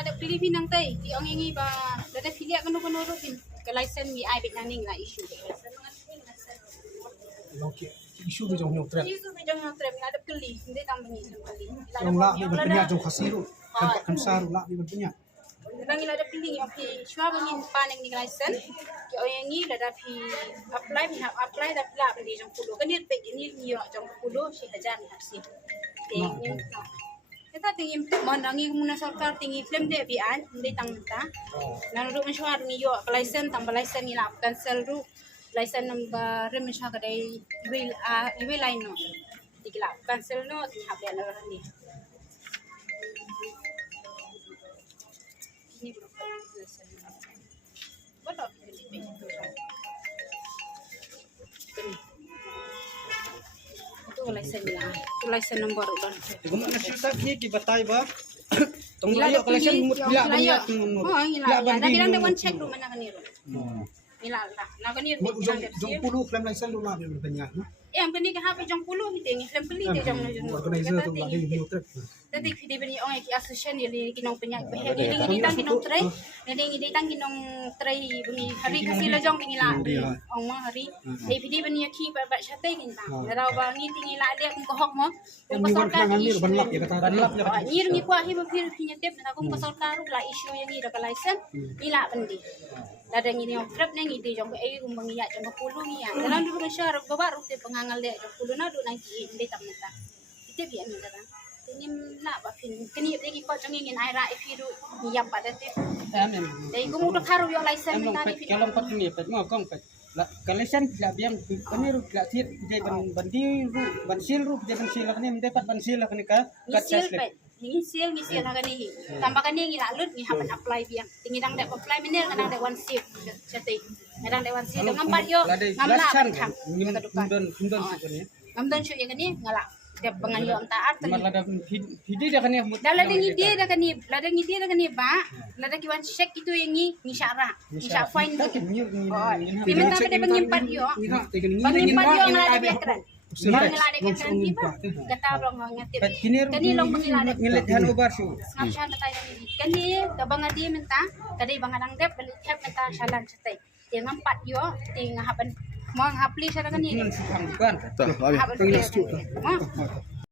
ada Filipinang tay. Di ang ingi ba dada filia kanu ro pin. Ka license mi ai bit naning na issue. Oke, isu tu jauh nyotret. Isu bi jang trap ada keli, hindi tang bangi keli. Yang lah ni berpenyak jauh khasiru, tempat kamsar lah ni berpenyak. Bang ila ada keli oke, shwa bangi paneng ni license. Ki o yangi dada fi apply mi have apply da pla bandi jang pulo. Kanir pe ni ni jang pulo si hajar ni hapsi. Ting kita tingin mandangi muna sarkar tinggi film dia bian hindi tang ta narudo man shwa ni yo license tang license ni la cancel ru license number rem shwa kadai will line no dikila cancel no ti habya na ni ni bro bodo itu license ni itu license number udah Gumana siya ni kibatay ba? Tong layo kalasan mut bila banyak menurut. Oh, ila. Na bilang one check ro man na kaniro. Ila la. Na kaniro. Jauh puluh film license lu lah ni berpenyak. Ang kani ka happy jong pulo hiting film peli de jong Organizer tu lah ni nyotret. Tadi di bani ong ki association ni kinong penyak beheli ni tang kinong tray ni tang kinong tray bani hari kasi la jong pingila ong ma hari di pidi bani ki ba chate kin tang daraw ba ni tingila dia kung kohok mo kung pasorkar Ni banlap ya kata. Banlap ya kata. ni ringi kwa hiba pir pinya tep na kung pasorkar la issue yang ni da license ila bandi dadang ini trap nang ide jong ai kung bangiya jong pulo niya dalam dulu syar baba rute pengangal de jong pulo na do nang ki inde tamta ite bi ani daran ini nak ba fin kini lagi ko jong ingin ai ra ifiru niyap pada te Amen. dai gum udah karu yo license Emang minta pet di kalau pat ni pet mau kong pet. La kalasan la biang kani ru la tir je bandi ru bansil ru je bansil kani mendapat bansil kani ka kat Misil sasle. pet ni sil na gani tambah kani ngi lalut ni hapan apply biang tinggi dang de apply miner kadang de one shift chate kadang de one shift ngampat yo ngamla kan. Mundon kani. ngamdan syu yang kani ngala de bangan yo taat Mar lada video dah kani mut. Dala ding ide dah kani ba lada ki one check itu yang ni syara sya fine Tak nyur ni. diminta pada pengimpat yo pengimpat yo ngala de biakran ngala de biakran tiba kata long ngatip Pet kini ru kani long mengila de ngelet hanu bar su. ngapsya tatai kani kabang adi minta kadai bangadang dep beli tap minta salan setai dia ngampat yo ting hapan mau ngapli sa kani Ini sukang bukan. Tak, habis. hapan